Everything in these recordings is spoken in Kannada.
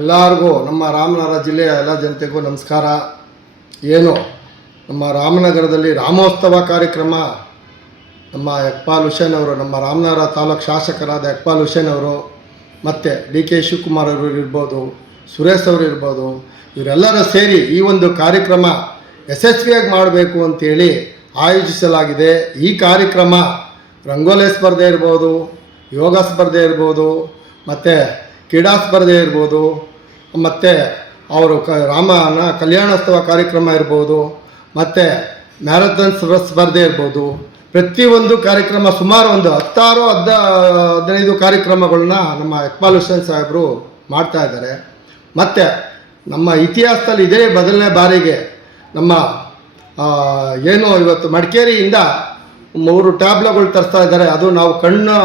ಎಲ್ಲರಿಗೂ ನಮ್ಮ ರಾಮನಗರ ಜಿಲ್ಲೆಯ ಎಲ್ಲ ಜನತೆಗೂ ನಮಸ್ಕಾರ. ಏನು ನಮ್ಮ ರಾಮನಗರದಲ್ಲಿ ರಾಮೋತ್ಸವ ಕಾರ್ಯಕ್ರಮ ನಮ್ಮ ಯಕ್ಪಾಲ್ ಹುಸೇನ್ ಅವರು, ನಮ್ಮ ರಾಮನಗರ ತಾಲೂಕು ಶಾಸಕರಾದ ಯಕ್ಪಾಲ್ ಹುಸೇನ್ ಅವರು ಮತ್ತು ಡಿ ಕೆ ಶಿವಕುಮಾರ್ ಅವರು ಇರ್ಬೋದು, ಸುರೇಶ್ ಅವರು ಇರ್ಬೋದು, ಇವರೆಲ್ಲರೂ ಸೇರಿ ಈ ಒಂದು ಕಾರ್ಯಕ್ರಮ ಯಶಸ್ವಿಯಾಗಿ ಮಾಡಬೇಕು ಅಂತೇಳಿ ಆಯೋಜಿಸಲಾಗಿದೆ. ಈ ಕಾರ್ಯಕ್ರಮ ರಂಗೋಲಿ ಸ್ಪರ್ಧೆ ಇರ್ಬೋದು, ಯೋಗ ಸ್ಪರ್ಧೆ ಇರ್ಬೋದು, ಮತ್ತು ಕ್ರೀಡಾ ಸ್ಪರ್ಧೆ ಇರ್ಬೋದು, ಮತ್ತು ಅವರು ರಾಮನ ಕಲ್ಯಾಣೋತ್ಸವ ಕಾರ್ಯಕ್ರಮ ಇರ್ಬೋದು, ಮತ್ತು ಮ್ಯಾರಥಾನ್ ಸ್ಪರ್ಧೆ ಇರ್ಬೋದು. ಪ್ರತಿಯೊಂದು ಕಾರ್ಯಕ್ರಮ ಸುಮಾರು ಒಂದು 15 ಕಾರ್ಯಕ್ರಮಗಳನ್ನ ನಮ್ಮ ಯಕ್ಪಾಲ್ ಹುಸೇನ್ ಸಾಹೇಬರು ಮಾಡ್ತಾಯಿದ್ದಾರೆ. ಮತ್ತು ನಮ್ಮ ಇತಿಹಾಸದಲ್ಲಿ ಇದೇ ಮೊದಲನೇ ಬಾರಿಗೆ ನಮ್ಮ ಏನು ಇವತ್ತು ಮಡಿಕೇರಿಯಿಂದ 3 ಟ್ಯಾಬ್ಲೆಗಳು ತರಿಸ್ತಾ ಇದ್ದಾರೆ. ಅದು ನಾವು ಕಣ್ಣು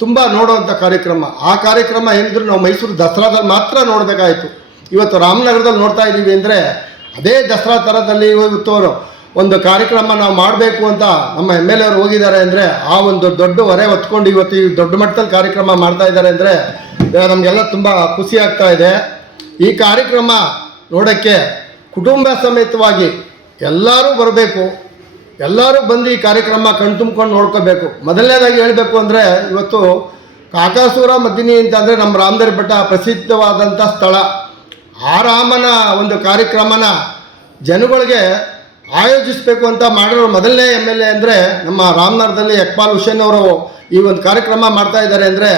ತುಂಬ ನೋಡುವಂಥ ಕಾರ್ಯಕ್ರಮ. ಆ ಕಾರ್ಯಕ್ರಮ ಏನಿದ್ರು ನಾವು ಮೈಸೂರು ದಸರಾದಲ್ಲಿ ಮಾತ್ರ ನೋಡಬೇಕಾಯಿತು. ಇವತ್ತು ರಾಮನಗರದಲ್ಲಿ ನೋಡ್ತಾ ಇದ್ದೀವಿ ಅಂದರೆ ಅದೇ ದಸರಾ ಥರದಲ್ಲಿ ಇವತ್ತು ಒಂದು ಕಾರ್ಯಕ್ರಮ ನಾವು ಮಾಡಬೇಕು ಅಂತ ನಮ್ಮ MLA ಅವರು ಹೋಗಿದ್ದಾರೆ ಅಂದರೆ ಆ ಒಂದು ದೊಡ್ಡ ಹೊರೆ ಹೊತ್ಕೊಂಡು ಇವತ್ತು ಈ ದೊಡ್ಡ ಮಟ್ಟದಲ್ಲಿ ಕಾರ್ಯಕ್ರಮ ಮಾಡ್ತಾ ಇದ್ದಾರೆ ಅಂದರೆ ನಮಗೆಲ್ಲ ತುಂಬ ಖುಷಿ ಆಗ್ತಾ ಇದೆ. ಈ ಕಾರ್ಯಕ್ರಮ ನೋಡೋಕ್ಕೆ ಕುಟುಂಬ ಸಮೇತವಾಗಿ ಎಲ್ಲರೂ ಬರಬೇಕು, ಎಲ್ಲರೂ ಬಂದು ಈ ಕಾರ್ಯಕ್ರಮ ಕಣ್ತುಂಬ್ಕೊಂಡು ನೋಡ್ಕೋಬೇಕು. ಮೊದಲನೇದಾಗಿ ಹೇಳಬೇಕು ಅಂದರೆ ಇವತ್ತು ಕಾಕಾಸುರ ಮದ್ದಿನಿ ಅಂತಂದರೆ ನಮ್ಮ ರಾಮದೇವ್ರ ಬೆಟ್ಟ ಪ್ರಸಿದ್ಧವಾದಂಥ ಸ್ಥಳ. ಆ ರಾಮನ ಒಂದು ಕಾರ್ಯಕ್ರಮನ ಜನಗಳಿಗೆ ಆಯೋಜಿಸಬೇಕು ಅಂತ ಮಾಡಿರೋ ಮೊದಲನೇ MLA ಅಂದರೆ ನಮ್ಮ ರಾಮನಗರದಲ್ಲಿ ಯಕ್ಪಾಲ್ ಹುಸೇನ್ ಅವರು ಈ ಒಂದು ಕಾರ್ಯಕ್ರಮ ಮಾಡ್ತಾ ಇದ್ದಾರೆ ಅಂದರೆ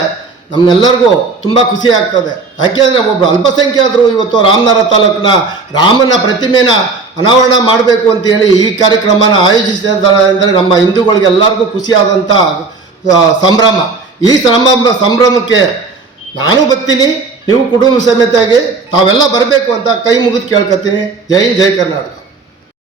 ನಮ್ಮೆಲ್ಲರಿಗೂ ತುಂಬ ಖುಷಿ ಆಗ್ತದೆ. ಯಾಕೆಂದರೆ ಒಬ್ಬ ಅಲ್ಪಸಂಖ್ಯಾತರು ಇವತ್ತು ರಾಮನಗರ ತಾಲೂಕಿನ ರಾಮನ ಪ್ರತಿಮೆನ ಅನಾವರಣ ಮಾಡಬೇಕು ಅಂತೇಳಿ ಈ ಕಾರ್ಯಕ್ರಮನ ಆಯೋಜಿಸಿದ್ದಾರೆ ಅಂದರೆ ನಮ್ಮ ಹಿಂದೂಗಳಿಗೆ ಎಲ್ಲರಿಗೂ ಖುಷಿಯಾದಂಥ ಸಂಭ್ರಮ. ಈ ಸಂಭ್ರಮಕ್ಕೆ ನಾನು ಬರ್ತೀನಿ, ನೀವು ಕುಟುಂಬ ಸಮೇತವಾಗಿ ತಾವೆಲ್ಲ ಬರಬೇಕು ಅಂತ ಕೈ ಮುಗಿದು ಕೇಳ್ಕೊತೀನಿ. ಜೈ ಹಿಂದ್, ಜೈ ಕರ್ನಾಟಕ.